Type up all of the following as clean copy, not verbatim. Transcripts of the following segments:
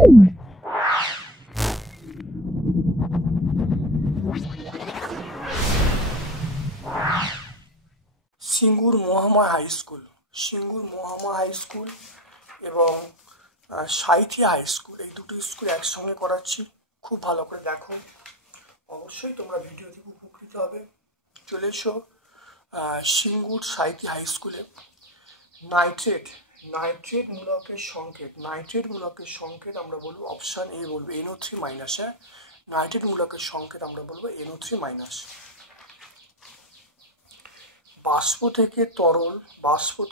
Singur Mahamaya high school, Singur Mahamaya high school এবং Sainthia high school, এই দুটো স্কুল একসঙ্গে করাচ্ছি। খুব ভালো করে দেখো, অবশ্যই তোমরা ভিডিও দেখে উপকৃত হবে। চলে এসো সিঙ্গুর সাঁইথিয়া হাই স্কুলে। নাইট্রেট মূলকের সংকেত, নাইট্রেট মূলকের সংকেত আমরা বলবো অপশান এ বলবো NO3 মাইনাস। হ্যাঁ, নাইট্রেট মূলকের সংকেত আমরা বলবো NO3 মাইনাস। বাষ্প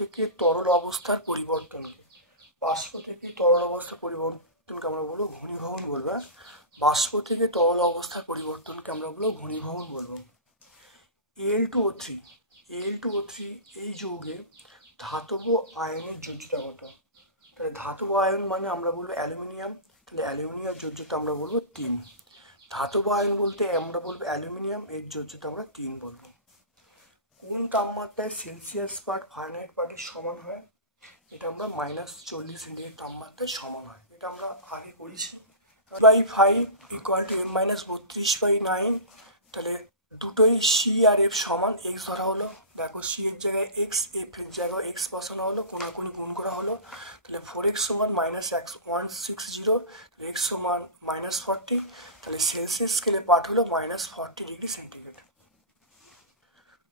থেকে তরল অবস্থার পরিবর্তনকে, বাষ্প থেকে তরল অবস্থার পরিবর্তনকে আমরা বলবো ঘনীভবন বলবো। বাষ্প থেকে তরল অবস্থার পরিবর্তনকে আমরা বলবো ঘনীভবন বলবো। Al2O3 এই যৌগে ধাতব আয়নের যোজ্যতা কত? তাহলে ধাতব আয়ন মানে আমরা বলবো অ্যালুমিনিয়াম, তাহলে অ্যালুমিনিয়ামের যোজ্যতা আমরা বলবো 3। ধাতব আয়ন বলতে আমরা বলবো অ্যালুমিনিয়াম, এর যোজ্যতা আমরা 3 বলবো। কোন তাপমাত্রায় সেলসিয়াস পার্ট ফারেনহাইট পার্টের সমান হয়? এটা আমরা -40 সেন্টিগ্রেড তাপমাত্রায় সমান হয়, এটা আমরা আগে করেছি। 2/5 = m-32/9, তাহলে দুটোই সি আর এফ সমান। এক্স ধরা হলো, দেখো সি এর জায়গায় এক্স, এফ এর জায়গায় এক্স বসানো হলো, কোনাকুনি গুণ করা হলো, তাহলে 4x = -160, এক্স সমান -40, তাহলে সেলসিয়াস স্কেলে পাঠ হলো -40 ডিগ্রি সেন্টিগ্রেড।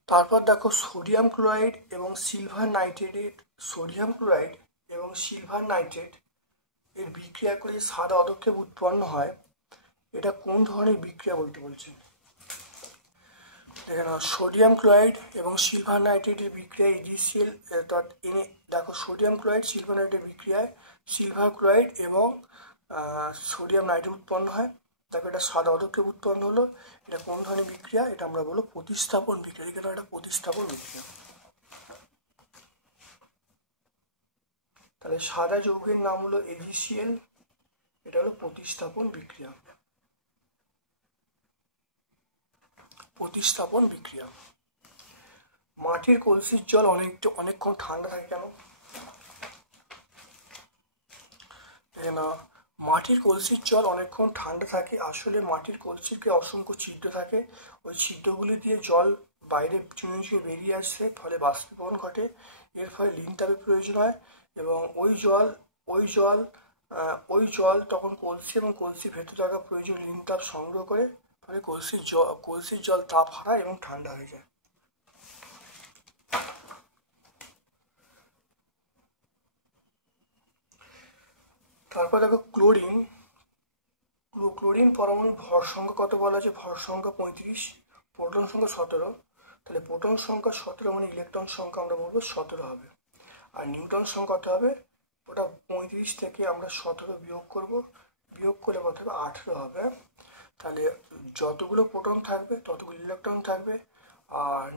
তারপর দেখো সোডিয়াম ক্লোরাইড এবং সিলভার নাইট্রেট এর বিক্রিয়া করে সাদা অধক্ষেপ উৎপন্ন হয়, এটা কোন ধরনের বিক্রিয়া বলতে বলছেন? দেখে নাও, সোডিয়াম ক্লোরাইড এবং সিলভার নাইট্রেটের বিক্রিয়ায় EgCl, দেখো সোডিয়াম ক্লোরাইড সিলভার নাইট্রেটের বিক্রিয়ায় সিলভার ক্লোরাইড এবং সোডিয়াম নাইট্রেট উৎপন্ন হয়, তারপর এটা সাদা অধক্ষেপ উৎপন্ন হলো। এটা কোন ধরনের বিক্রিয়া? এটা আমরা বলবো প্রতিস্থাপন বিক্রিয়া। এখানে একটা প্রতিস্থাপন বিক্রিয়া। তাহলে সাদা যৌগের নাম হলো AgCl, এটা হলো প্রতিস্থাপন বিক্রিয়া। মাটির কলসির জল অনেকক্ষণ ঠান্ডা থাকে কেন? না, মাটির কলসির জল অনেকক্ষণ ঠান্ডা থাকে, আসলে মাটির কলসিতে অসংখ্য ছিদ্র থাকে, ওই ছিদ্রগুলি দিয়ে জল বাইরে চুঁয়ে বেরিয়ে আসে, ফলে বাষ্পীভবন ঘটে, এর ফলে লিনতাপের প্রয়োজন হয় এবং ওই জল তখন কলসি এবং কলসির ভেতরে থাকা প্রয়োজন লিনতাপ সংগ্রহ করে, ফলে কলসির জল তাপ হারায় এবং ঠান্ডা হয়ে যায়। তারপর দেখো ক্লোরিন পরমাণুর ভর সংখ্যা কত বলা আছে? ভর সংখ্যা 35, প্রোটন সংখ্যা 17, তাহলে প্রোটন সংখ্যা 17 মানে ইলেকট্রন সংখ্যা আমরা বলবো 17 হবে, আর নিউটন সংখ্যা কত হবে? ওটা 35 থেকে আমরা 17 বিয়োগ করলে কত হবে? 18 হবে। তাহলে যতগুলো প্রোটন থাকবে ততগুলো ইলেকট্রন থাকবে, আর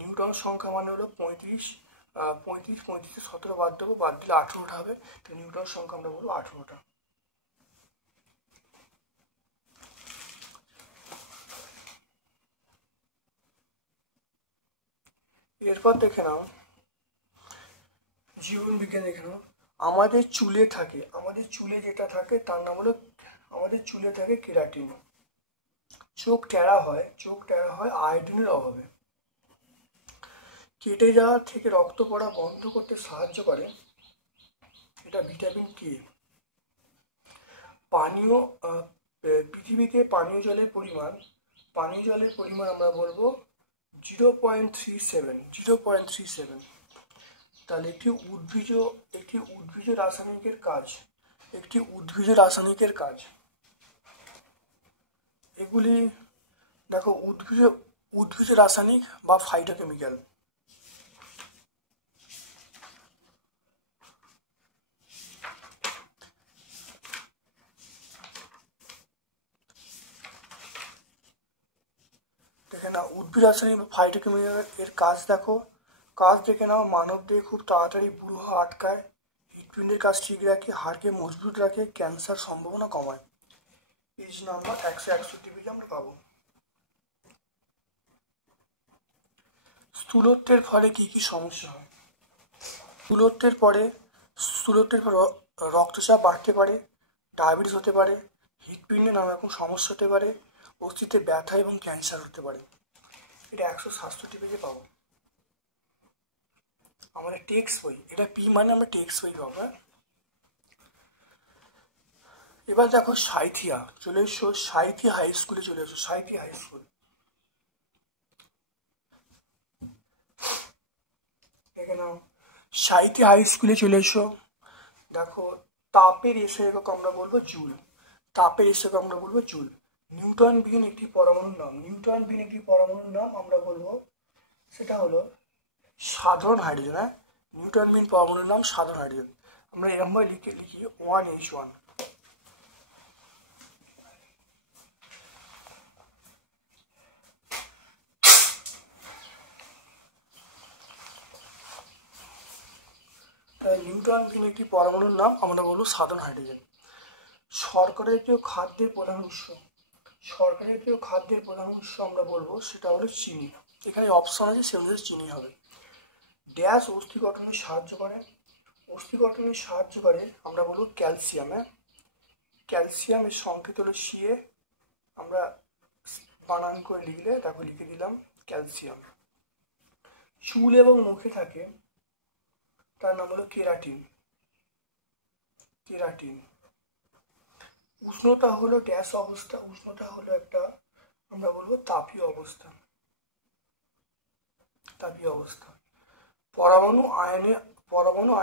নিউটন সংখ্যা মানে হলো 35 থেকে 17 বাদ দেবো, বাদ দিলে 18টা হবে, তো নিউটন সংখ্যা আমরা বলবো 18টা। এরপর দেখে নাও জীবন বিজ্ঞান, দেখে নাও আমাদের চুলে যেটা থাকে তার নাম হলো, আমাদের চুলে থাকে কেরাটিন। চোখ টেরা হয় আয়োডিনের অভাবে। কেটে যাওয়া থেকে রক্ত পড়া বন্ধ করতে সাহায্য করে, এটা ভিটামিন কে। পৃথিবীতে পানীয় জলের পরিমাণ আমরা বলবো 0.37। তাহলে একটি উদ্ভিজ রাসায়নিকের কাজ, এগুলি দেখো উদ্ভিজ রাসায়নিক বা ফাইটোকেমিক্যাল। দেখে নাও উদ্ভিদ রাসায়নিক বা ফাইটোকেমিক্যাল এর কাজ দেখে নাও, মানব দেহে খুব তাড়াতাড়ি বুড়ো হওয়া আটকায়, হৃৎপিণ্ডের কাজ ঠিক রাখে, হাড়কে মজবুত রাখে, ক্যান্সার সম্ভাবনা কমায়। পেজ নাম্বার 161 পেজে আমরা পাবো। স্থূলত্বের ফলে কি কি সমস্যা হয়? স্থূলত্বের পর রক্তচাপ বাড়তে পারে, ডায়াবেটিস হতে পারে, হৃৎপিণ্ডে নানা রকম সমস্যা হতে পারে, অস্থিতে ব্যথা এবং ক্যান্সার হতে পারে। এটা 167 পেজে পাবো আমাদের টেক্সট বই। এটা পি মানে আমরা টেক্সট বই পাবো। হ্যাঁ, এবার দেখো সাঁইথিয়া, চলে এসো সাঁইথিয়া হাই স্কুলে, চলে এসো সাঁইথিয়া হাই স্কুল। দেখে নাও সাঁইথিয়া হাই স্কুলে চলে এসো। দেখো তাপের এসে একক আমরা বলবো জুল, তাপের এসে একক আমরা বলবো জুল। নিউটন বিহীন একটি পরমাণুর নাম, নিউটন বিহীন একটি পরমাণুর নাম আমরা বলবো সেটা হলো সাধারণ হাইড্রোজেন। হ্যাঁ, নিউটন বিহীন পরমাণুর নাম সাধারণ হাইড্রোজেন। আমরা এরকমভাবে লিখি 1H1। তাই নিউটন বিহীন একটি পরমাণুর নাম আমরা বলবো সাধারণ হাইড্রোজেন। শর্করা জাতীয় খাদ্যের প্রধান উৎস, শর্করা জাতীয় খাদ্যের প্রধান উৎস আমরা বলবো সেটা হলো চিনি। এখানে অপশন আছে, সে অনুযায়ী চিনি হবে। ড্যাশ অস্থি গঠনে সাহায্য করে, অস্থি গঠনে সাহায্য করে আমরা বলবো ক্যালসিয়াম। হ্যাঁ, ক্যালসিয়ামের সংকেত হলো সিএ, আমরা বানান করে লিখলে দেখো লিখে দিলাম ক্যালসিয়াম। চুল এবং মুখে থাকে তার নাম হলো কেরাটিন, কেরাটিন। উষ্ণতা হলো ড্যাশ অবস্থা, উষ্ণতা হলো একটা আমরা বলবো তাপীয় অবস্থা, তাপীয় অবস্থা। পরমাণু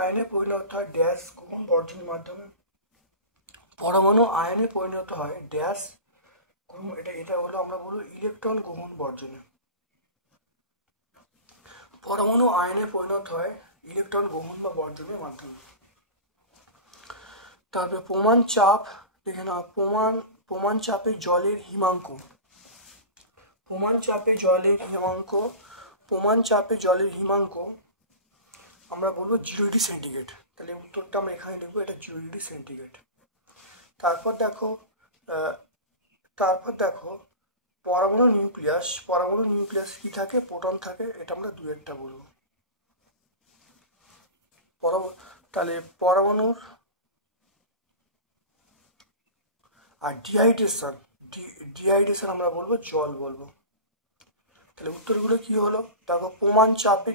আয়নে পরিণত হয় ড্যাশ গ্রহণ বর্জনের মাধ্যমে, পরমাণু আয়নে পরিণত হয় ড্যাশ গ্রহণ, এটা হলো আমরা বলবো ইলেকট্রন গ্রহণ বর্জনে। পরমাণু আয়নে পরিণত হয় ইলেকট্রন গ্রহণ বা বর্জনের মাধ্যমে। তারপরে প্রমাণ চাপ, দেখে না প্রমাণ চাপে জলের হিমাঙ্ক, প্রমাণ চাপে জলের হিমাঙ্ক, প্রমাণ চাপে জলের হিমাঙ্ক আমরা বলবো 0 ডিগ্রি সেন্টিগ্রেড। তাহলে উত্তরটা আমরা এখানে লিখবো, এটা 0 ডিগ্রি সেন্টিগ্রেড। তারপর দেখো পরমাণু নিউক্লিয়াস, পরমাণু নিউক্লিয়াস কি থাকে, প্রোটন থাকে, এটা আমরা দু একটা বলবো। তাহলে পরমাণুর আর ডিহাইড্রেশন আমরা বলবো জল বলবো। তাহলে উত্তরগুলো কি হলো, দেখো প্রমাণ চাপে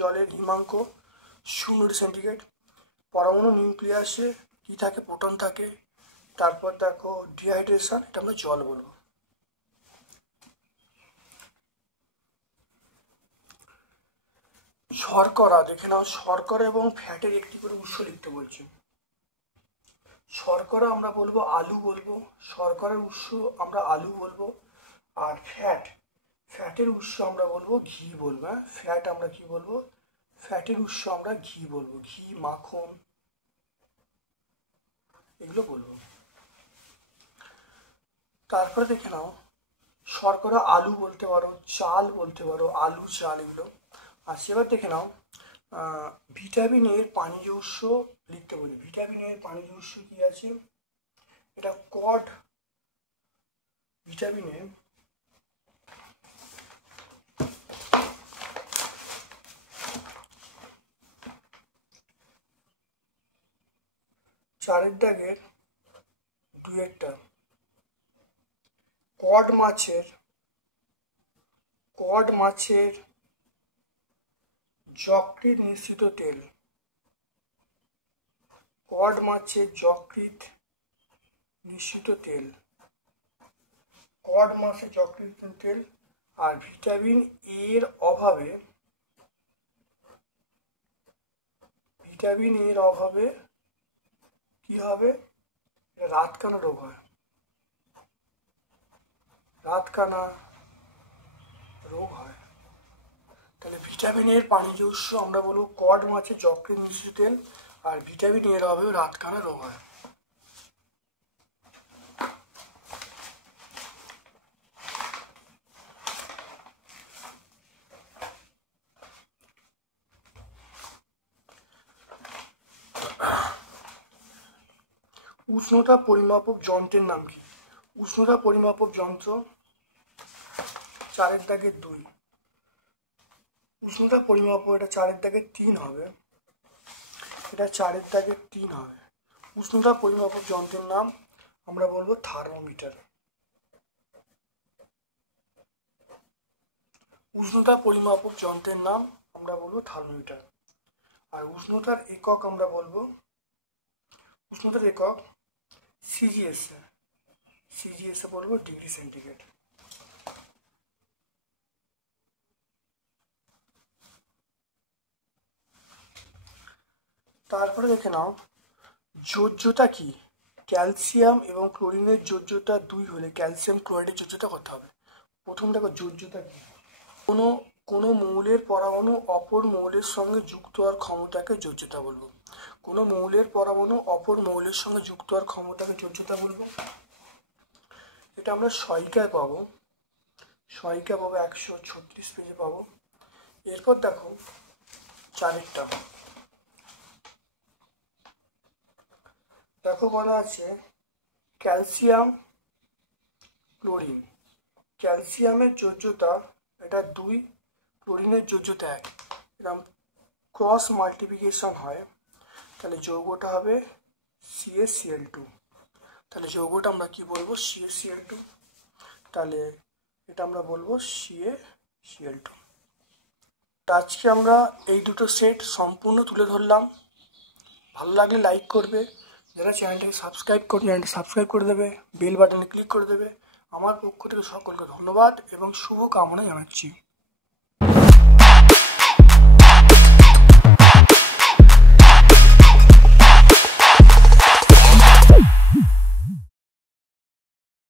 জলের হিমাঙ্ক 0 ডিগ্রি সেন্টিগ্রেড, পরমাণু নিউক্লিয়াসে কি থাকে, প্রোটন থাকে, তারপর দেখো ডিহাইড্রেশন, এটা আমরা জল বলবো। শর্করা, দেখে নাও শর্করা এবং ফ্যাটের একটি করে উৎস লিখতে বলছি। শর্করা আমরা বলবো আলু বলবো, শর্করার উৎস আমরা আলু বলবো। আর ফ্যাটের উৎস আমরা বলবো ঘি বলবো। হ্যাঁ, ফ্যাট আমরা কি বলবো, ফ্যাটের উৎস আমরা ঘি বলবো, ঘি, মাখন, এগুলো বলবো। তারপরে দেখে নাও শর্করা আলু বলতে পারো, চাল বলতে পারো, আলু, চাল, এগুলো। আর সেবার দেখে নাও ভিটামিনের পানীয় উৎস লিখতে বলি। ভিটামিনের পানীয় উৎস কি আছে, এটা কড। ভিটামিনের চারের দাগের দু একটা, কড মাছের যকৃৎ মিশ্রিত তেল, কড মাছের যকৃৎ মিশ্রিত তেল, কড মাছের যকৃৎ তেল। আর ভিটামিন এর অভাবে কি হবে, রাতকানা রোগ হয়, রাতকানা রোগ হয়। তাহলে ভিটামিনের পানীয় উৎস আমরা বলবো কড মাছের যকৃৎ মিশ্রিত তেল, আর ভিটামিন এর অভাবে রাতকানা রোগ হয়। উষ্ণতা পরিমাপক যন্ত্রের নাম কি, উষ্ণতা পরিমাপক যন্ত্র চারের দাগের 2, উষ্ণতা পরিমাপক, এটা চারের দাগের 3 হবে, এটা চারের দাগের 3 হবে। উষ্ণতা পরিমাপক যন্ত্রের নাম আমরা বলবো থার্মোমিটার। উষ্ণতা পরিমাপক যন্ত্রের নাম আমরা বলবো থার্মোমিটার। আর উষ্ণতার একক আমরা বলবো, উষ্ণতার একক সিজিএসে বলবো ডিগ্রি সেন্টিগ্রেড। তারপরে দেখে নাও যোজ্যতা কি। ক্যালসিয়াম এবং ক্লোরিনের যোজ্যতা 2 হলে ক্যালসিয়াম ক্লোরাইডের যোজ্যতা কত হবে? প্রথম দেখো যোজ্যতা কি। কোনো মৌলের পরমাণু অপর মৌলের সঙ্গে যুক্ত হওয়ার ক্ষমতাকে যোজ্যতা বলবো। কোনো মৌলের পরমাণু অপর মৌলের সঙ্গে যুক্ত হওয়ার ক্ষমতাকে যোজ্যতা বলবো। এটা আমরা সহায়িকায় পাবো, 136 পেজে পাবো। এরপর দেখো চারেরটা, দেখো বলা আছে ক্যালসিয়াম ক্লোরিন। ক্যালসিয়ামের যোজ্যতা এটা 2, ক্লোরিনের যোজ্যতা 1। এরকম ক্রস মাল্টিপ্লিকেশন হয়, তাহলে যৌগটা হবে CaCl2। তাহলে যৌগটা আমরা কি বলবো? CaCl2। তাহলে এটা আমরা বলবো CaCl2। আজকে আমরা এই দুটো সেট সম্পূর্ণ তুলে ধরলাম। ভালো লাগলে লাইক করবে, যারা চ্যানেলটাকে সাবস্ক্রাইব করে দেবে, বেল বাটনে ক্লিক করে দেবে। আমার পক্ষ থেকে সকলকে ধন্যবাদ এবং শুভ কামনা জানাচ্ছি।